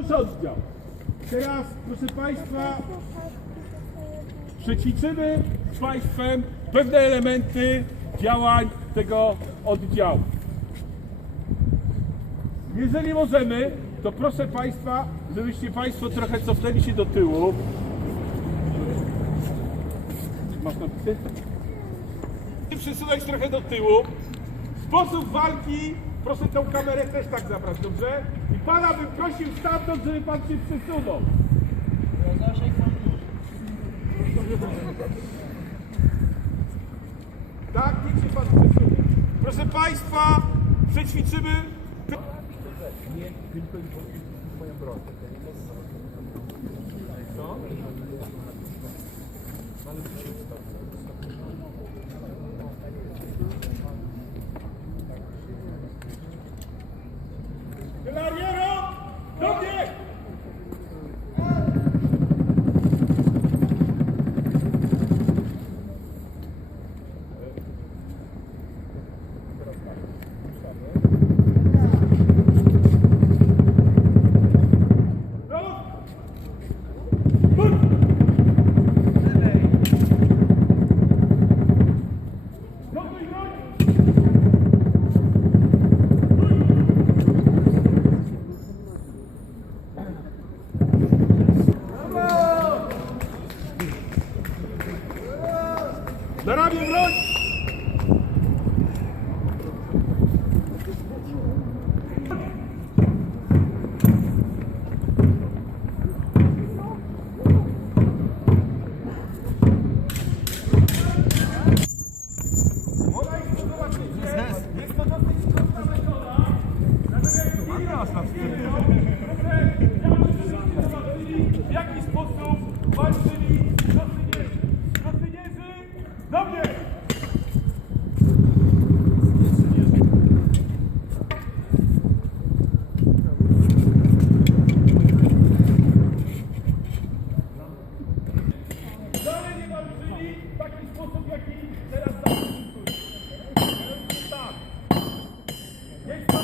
Otóż oddział. Teraz, proszę Państwa, przećwiczymy z Państwem pewne elementy działań tego oddziału. Jeżeli możemy, to proszę Państwa, żebyście Państwo trochę cofnęli się do tyłu. Masz napisy? Przesunąć trochę do tyłu. Sposób walki, proszę tą kamerę też tak zabrać, dobrze? I Pana bym prosił stamtąd, żeby Pan się przesunął. Tak, niech się Pan przesunie. Proszę Państwa, przećwiczymy... Ale tu się Glariero! Do mnie! Brawo! Bądź! Gotuj broń! Na ramię broń! Jest to dosyć prosta metoda. Natomiast nie w jaki sposób walczyli Rosynierzy. Rosynierzy, do mnie! Dalej nie walczyli w taki sposób, jaki teraz walczyli. Tak. Jest to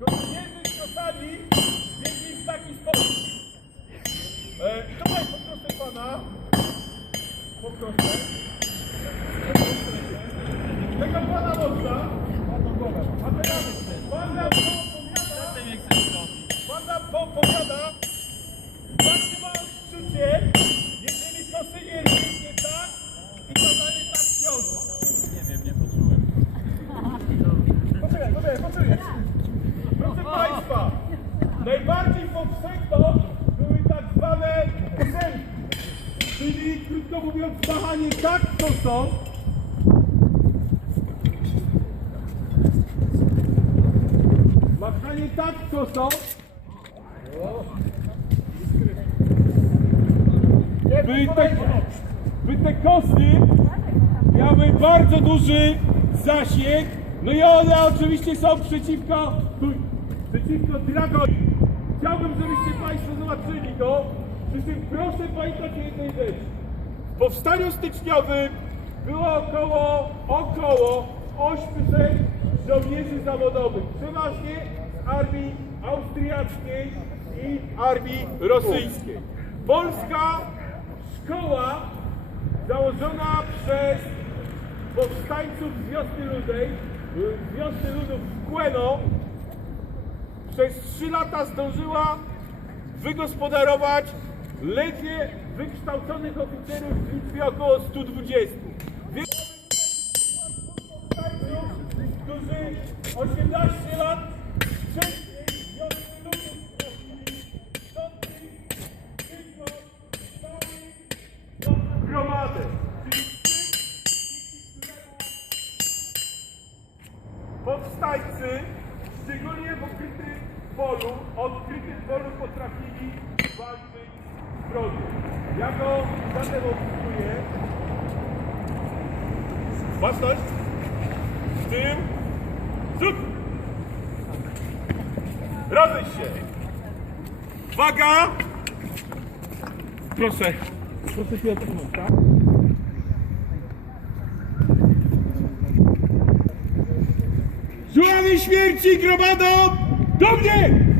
Rosynierzy z ciosami biegli w taki sposób. E, tutaj poproszę pana. Poproszę. Tego pana można. A teraz pan nam poopowiada. Pan nam poopowiada. Jakie ma odczucie, jeżeli prosy nie nie tak i kazanie tak wiąże. Nie wiem, nie poczułem. Poczekaj, poczekaj, poczekaj. Proszę Państwa, najbardziej powszechną były tak zwane ósemki, czyli krótko mówiąc machanie tak kosą, tak kosą, by te, by te kosy miały bardzo duży zasięg, no i one oczywiście są przeciwko, przeciwko Dragoni. Chciałbym, żebyście Państwo zobaczyli to, przy czym proszę pamiętać o jednej rzeczy. W powstaniu styczniowym było około, około 800 żołnierzy zawodowych, przeważnie armii austriackiej i armii rosyjskiej. Polska szkoła założona przez powstańców z Wiosny Ludej, Wiosny Ludów w Kłeno, przez trzy lata zdążyła wygospodarować ledwie wykształconych oficerów w liczbie około 120. Wielu którzy 18 lat Proszę. Proszę się odsunąć, tak? Żurawie śmierci gromadą do mnie!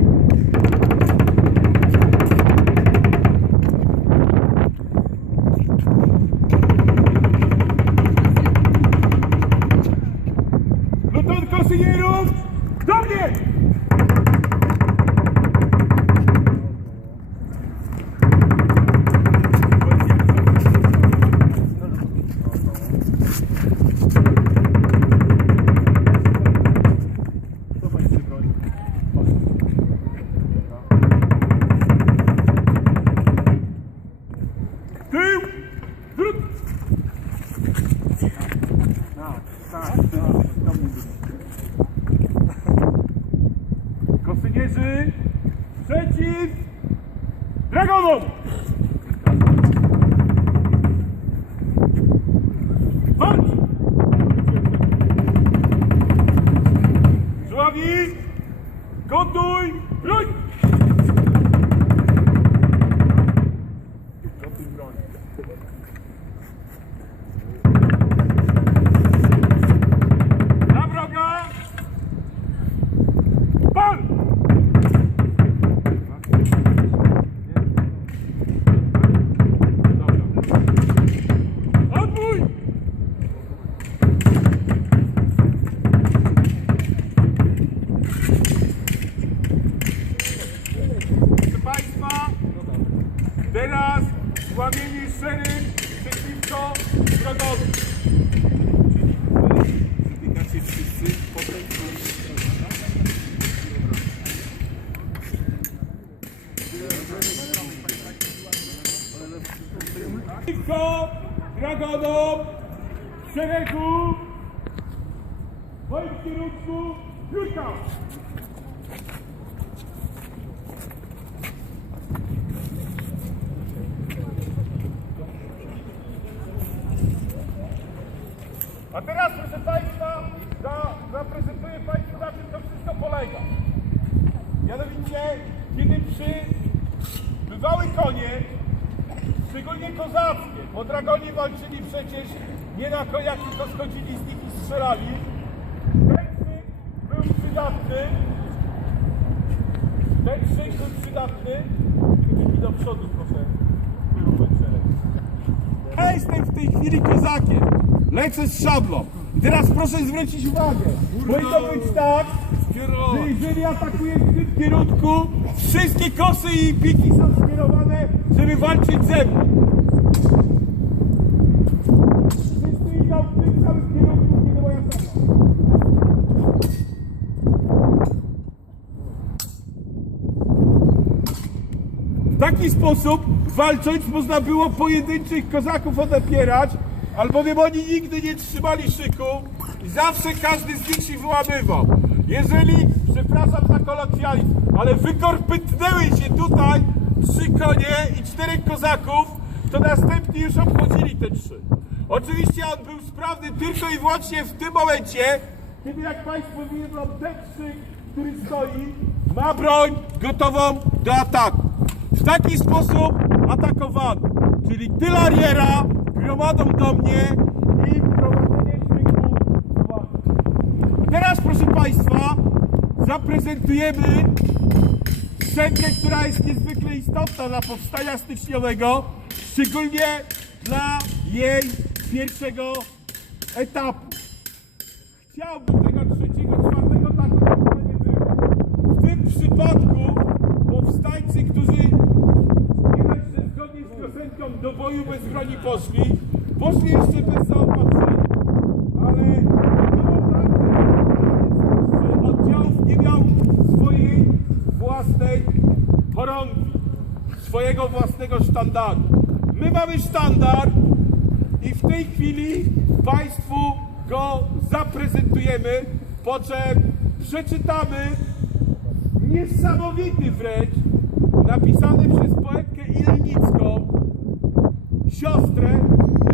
Bo dragoni walczyli przecież nie na koniach, tylko schodzili z nich i strzelali. Ten był przydatny. Ten szyk był przydatny. I do przodu proszę wyruchać szereg. Ja jestem w tej chwili kozakiem. Lecę z szablą. I teraz proszę zwrócić uwagę. Powinno być tak, że jeżeli atakuję w tym kierunku, wszystkie kosy i piki są skierowane, żeby walczyć ze mną. Wszyscy idą w tym samym kierunku, kiedy moja sama. W taki sposób walcząc można było pojedynczych kozaków odepierać, albowiem oni nigdy nie trzymali szyku i zawsze każdy z nich się wyłamywał. Jeżeli, przepraszam za kolokwializm, ale wykorpytnęły się tutaj trzy konie i czterech kozaków, to następni już obchodzili te trzy. Oczywiście on był sprawny tylko i wyłącznie w tym momencie, kiedy jak Państwo widzą, ten szyk, który stoi, ma broń gotową do ataku. W taki sposób atakowano, czyli tylariera gromadą do mnie i prowadzenie was. Teraz, proszę Państwa, zaprezentujemy scenkę, która jest niezwykle istotna dla powstania styczniowego, szczególnie dla jej pierwszego etapu. Chciałbym tego trzeciego, czwartego tak naprawdę nie było. W tym przypadku powstańcy, którzy nie dość, że zgodnie z piosenką do boju bez broni poszli, poszli jeszcze bez zaopatrzenia. Ale nie było tak, oddziałów nie miał swojej własnej chorągi, swojego własnego sztandaru. My mamy sztandar i w tej chwili Państwu go zaprezentujemy, po czym przeczytamy niesamowity wręcz, napisany przez poetkę Ilnicką, siostrę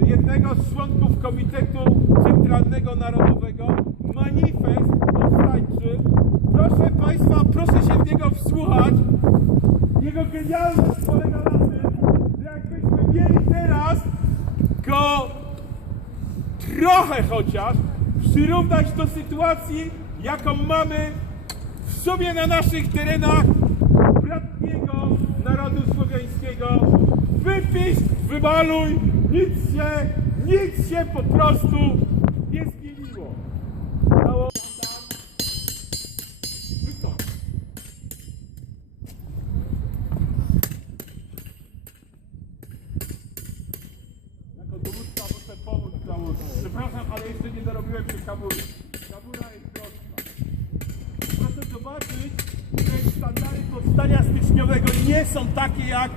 jednego z członków Komitetu Centralnego Narodowego, manifest powstańczy. Proszę Państwa, proszę się w niego wsłuchać. Jego genialność polega na tym, że jakbyśmy mieli teraz go trochę chociaż przyrównać do sytuacji, jaką mamy w sumie na naszych terenach wymaluj, nic się, nic się po prostu nie zmieniło. Dało. Jako dowódca muszę pomóc. Przepraszam, ale jeszcze nie dorobiłem się jest. Proszę zobaczyć, że standardy powstania styczniowego nie są takie jak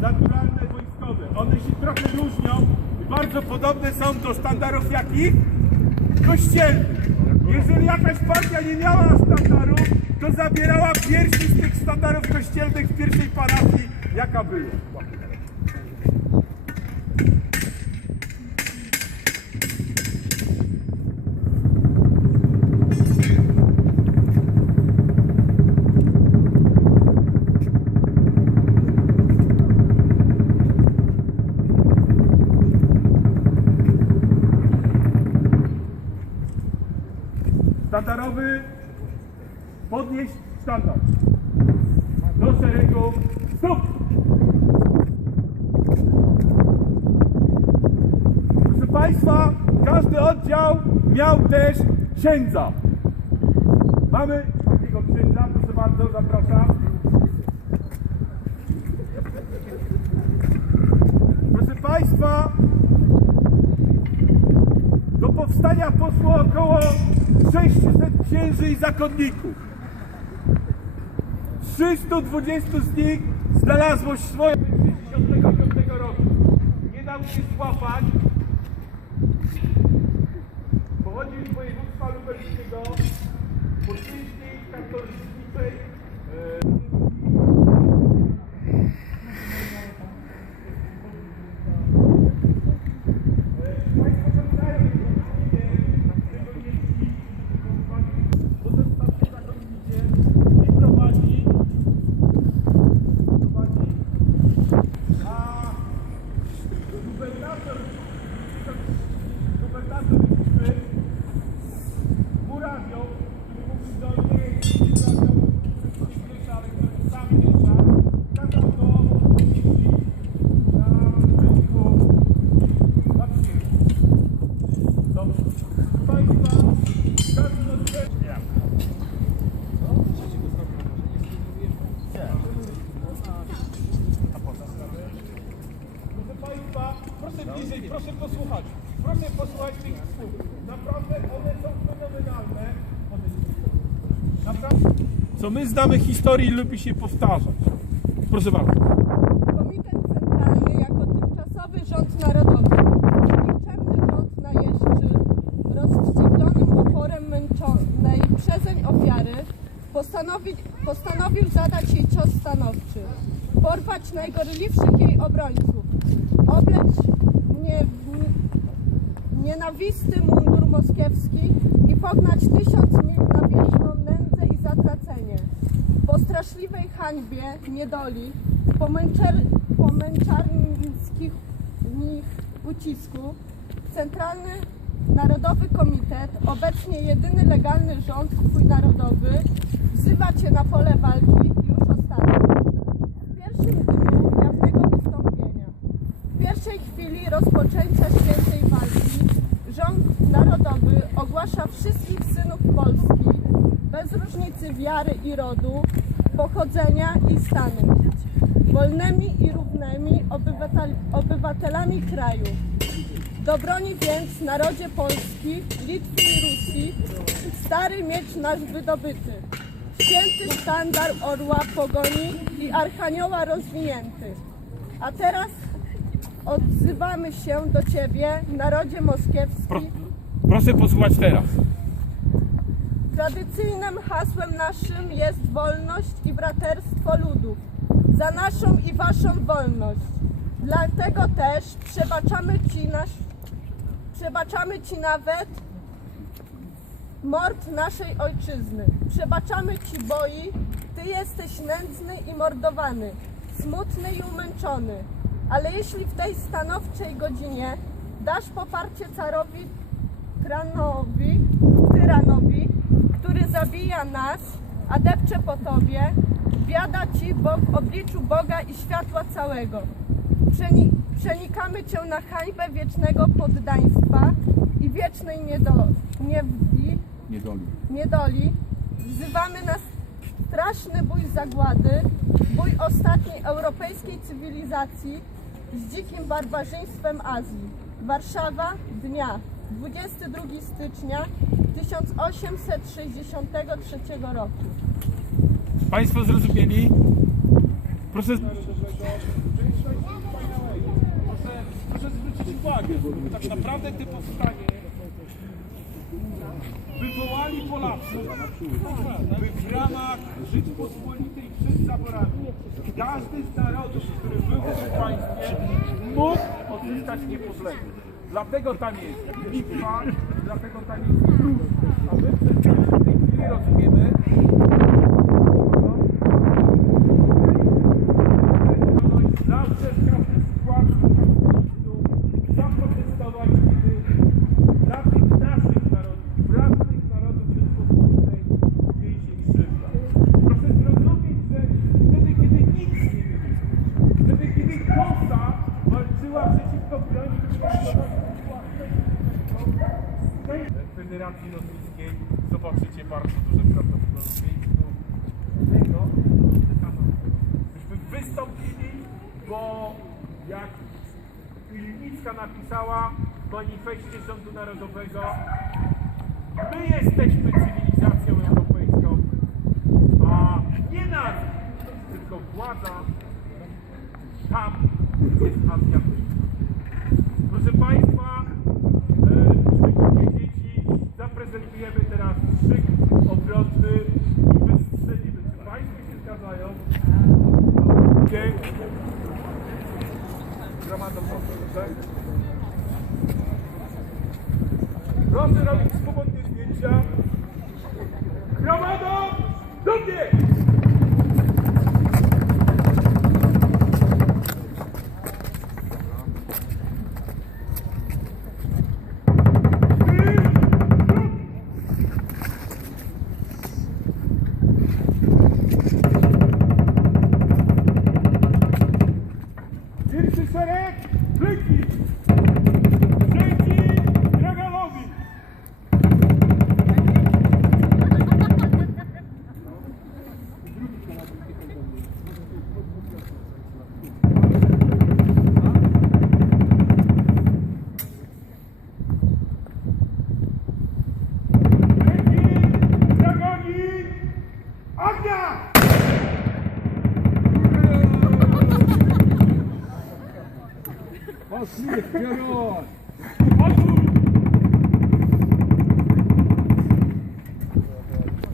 naturalne. One się trochę różnią i bardzo podobne są do sztandarów jakich? Kościelnych. Jeżeli jakaś partia nie miała sztandaru, to zabierała pierwszy z tych sztandarów kościelnych w pierwszej parafii, jaka była. Podnieść sztandar. Do szeregu. Stop! Proszę Państwa, każdy oddział miał też księdza. Mamy takiego księdza, proszę bardzo, zapraszam. Proszę Państwa, do powstania poszło około 600 księży i zakonników. 320 z nich znalazło swoje 65 roku. Nie dał się złapać. Pochodził z województwa lubelskiego, po części katolickiej. Państwo pamiętają, tego jeśli potem tam się zakończycie i prowadzi prowadzi a gubernator gubernator Izby Murawią, który mówi do niej Murawią, który miesza, ale który sam miesza, kazał go wrócić na rynku papieru. Dobrze. Państwa, każdy odwiedzia. Proszę Państwa, proszę bliżej, proszę posłuchać. Proszę posłuchać tych słów. Naprawdę one są fenomenalne. Naprawdę. Co my znamy historii lubi się powtarzać. Proszę bardzo. Komitet Centralny jako tymczasowy rząd narodowy, nikczemny rząd najeźdźczy, rozwścieklonym oporem męczonej przezeń ofiary, postanowi, postanowił zadać jej cios stanowczy, porwać najgorliwszych jej obrońców, obleć nie, nienawistny mundur moskiewski i pognać tysiąc mil na wieczną nędzę i zatracenie. Po straszliwej hańbie, niedoli, po, męczer, po męczarnickich nich ucisku, Centralny Narodowy Komitet, obecnie jedyny legalny rząd twój narodowy, wzywa Cię na pole walki już ostatnio. W pierwszym dniu jawnego wystąpienia, w pierwszej chwili rozpoczęcia świętej walki, rząd narodowy ogłasza wszystkich synów Polski, bez różnicy wiary i rodu, pochodzenia i stanu, wolnymi i równymi obywatel, obywatelami kraju. Do broni więc narodzie Polski, Litwy i Rusji, stary miecz nasz wydobyty, święty sztandar orła pogoni i archanioła rozwinięty. A teraz odzywamy się do Ciebie, narodzie moskiewski. Pro, proszę posłuchać teraz. Tradycyjnym hasłem naszym jest wolność i braterstwo ludów. Za naszą i waszą wolność. Dlatego też przebaczamy ci nasz, przebaczamy ci nawet mord naszej ojczyzny. Przebaczamy ci boi, ty jesteś nędzny i mordowany, smutny i umęczony. Ale jeśli w tej stanowczej godzinie dasz poparcie carowi Tranowi, tyranowi, który zabija nas, a depcze po tobie, biada ci, bo w obliczu Boga i światła całego. Przeni- przenikamy cię na hańbę wiecznego poddaństwa i wiecznej niedo- niewli, Niedoli. niedoli. Wzywamy na straszny bój zagłady, bój ostatniej europejskiej cywilizacji z dzikim barbarzyństwem Azji. Warszawa, dnia 22 stycznia 1863 roku. Państwo zrozumieli? Proszę, proszę, proszę zwrócić uwagę, bo tak naprawdę te powstanie wywołali Polacy, by w ramach Rzeczpospolitej przed zaborami każdy z narodów, który był w tym państwie, mógł odzyskać niepodległość. Dlatego tam jest Litwa, dlatego tam jest. A my w tej chwili rozumiemy, zawsze w każdym składzie konfliktu zaprotestować, kiedy dla tych naszych narodów, prawnych narodów Rzeczpospolitej dzieje się krzywda. Proszę zrozumieć, że wtedy, kiedy nic nie wiedzieli, wtedy, kiedy Kosa walczyła przeciwko broni, która była Federacji Rosyjskiej zobaczycie bardzo duże prawdopodobieństwo tego, że tam byśmy wystąpili, bo jak Pilnicka napisała w manifestie rządu narodowego, my jesteśmy cywilizacją europejską, a nie nas, tylko władza tam jest azjatyczna. Proszę Państwa, e, szczególnie dzieci, zaprezentujemy teraz szyk obronny i wystrzelimy. Czy Państwo się zgadzają? Dzięki. Gromadzą tak? Proszę robić swobodnie zdjęcia. Gromadą do mnie! Pierwszy szereg, Bryki! Trzeci, Dragalowi! Bryki, Dragoni, Ognia!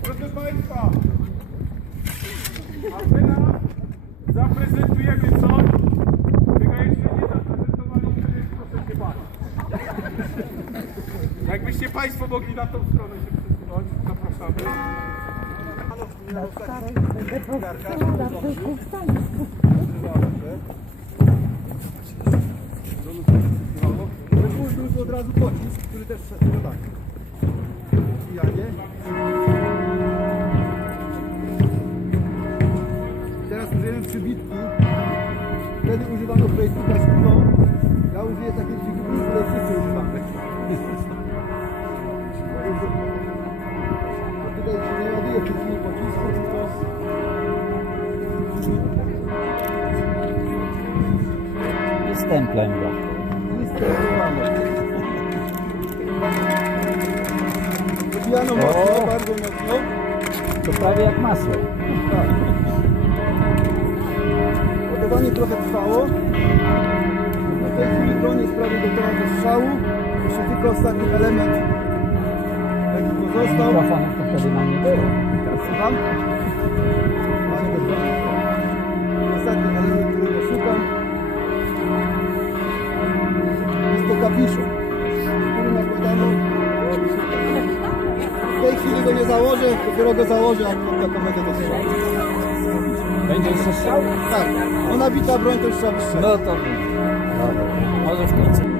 Proszę Państwa, a teraz zaprezentujemy coś, czego jeszcze nie zaprezentowaliśmy, więc proszę się bać. Jakbyście Państwo mogli na tą stronę się przesunąć, zapraszamy. Był od razu pocisk, który też szedł tak. Zbijanie. Teraz użyjemy przybitki. Wtedy używano Facebooka z Sterowane. Wybijano mocno, bardzo mocno. To prawie jak masło. Tak. Ładowanie trochę trwało. W tej chwili broń jest prawie gotowa do strzału. Jeszcze tylko ostatni element taki pozostał. Mikrofonów to wtedy nam nie było. Słucham? Ostatni element, którego szukam. To który nakładano. W tej chwili go nie założę, dopiero go założę, jak taką będę do strzału. Będzie jeszcze strzał? Tak, no nabita broń to już trzeba wystrzelić. No to dobra. Może w końcu.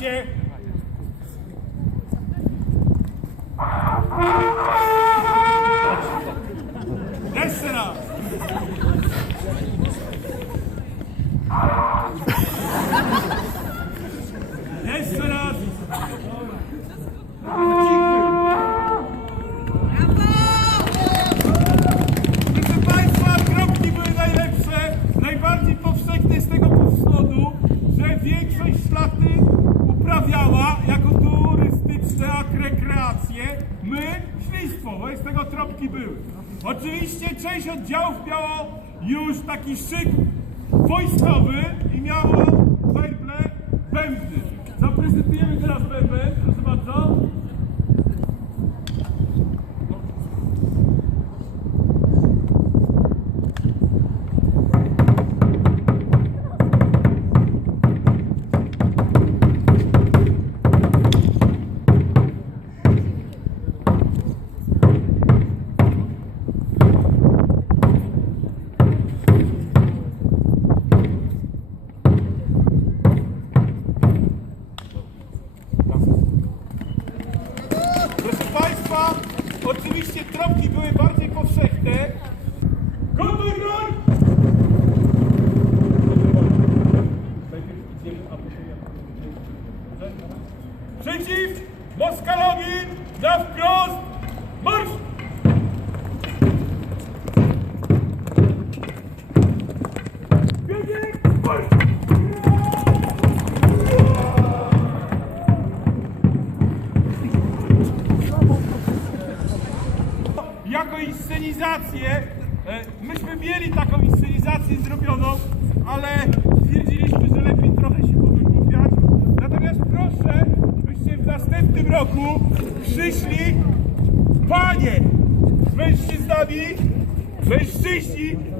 Się. Jeszcze raz. Jeszcze raz. Proszę Państwa, kropki były najlepsze, najbardziej powszechne z tego powodu, że większość szlachty uprawiała jako turystyczne ak rekreacje, my ślistwo, bo z tego tropki były. Oczywiście część oddziałów miało już taki szyk wojskowy i miało werble bębny. Zaprezentujemy teraz bęben, proszę bardzo.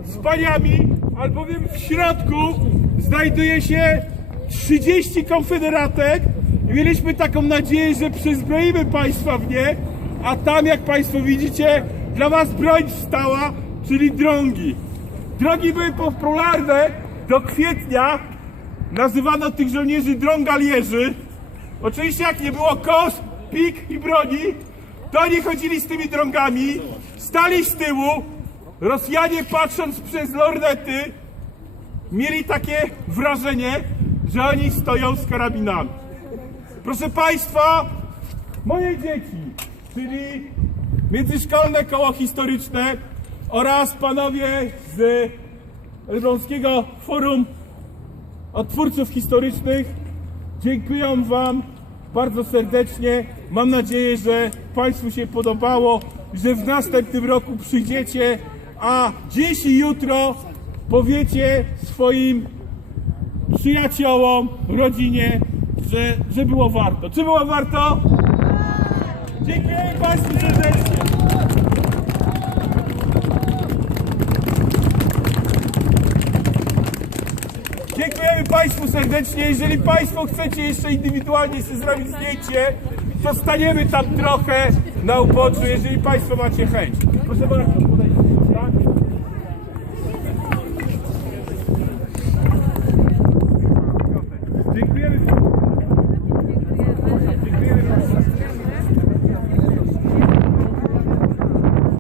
Z paniami, albowiem w środku znajduje się 30 konfederatek i mieliśmy taką nadzieję, że przyzbroimy państwa w nie, a tam jak państwo widzicie, dla was broń stała, czyli drągi. Drogi były popularne do kwietnia, nazywano tych żołnierzy drągalierzy. Oczywiście jak nie było kos, pik i broni, to oni chodzili z tymi drągami, stali z tyłu, Rosjanie patrząc przez lornety, mieli takie wrażenie, że oni stoją z karabinami. Proszę Państwa, moje dzieci, czyli międzyszkolne koło historyczne oraz panowie z Elbląskiego Forum Odtwórców Historycznych dziękuję Wam bardzo serdecznie. Mam nadzieję, że Państwu się podobało, że w następnym roku przyjdziecie, a dziś i jutro powiecie swoim przyjaciołom, rodzinie, że, że było warto. Czy było warto? Dziękuję Państwu serdecznie. Dziękujemy Państwu serdecznie. Jeżeli Państwo chcecie jeszcze indywidualnie sobie zrobić zdjęcie, to staniemy tam trochę na uboczu, jeżeli Państwo macie chęć. Proszę bardzo.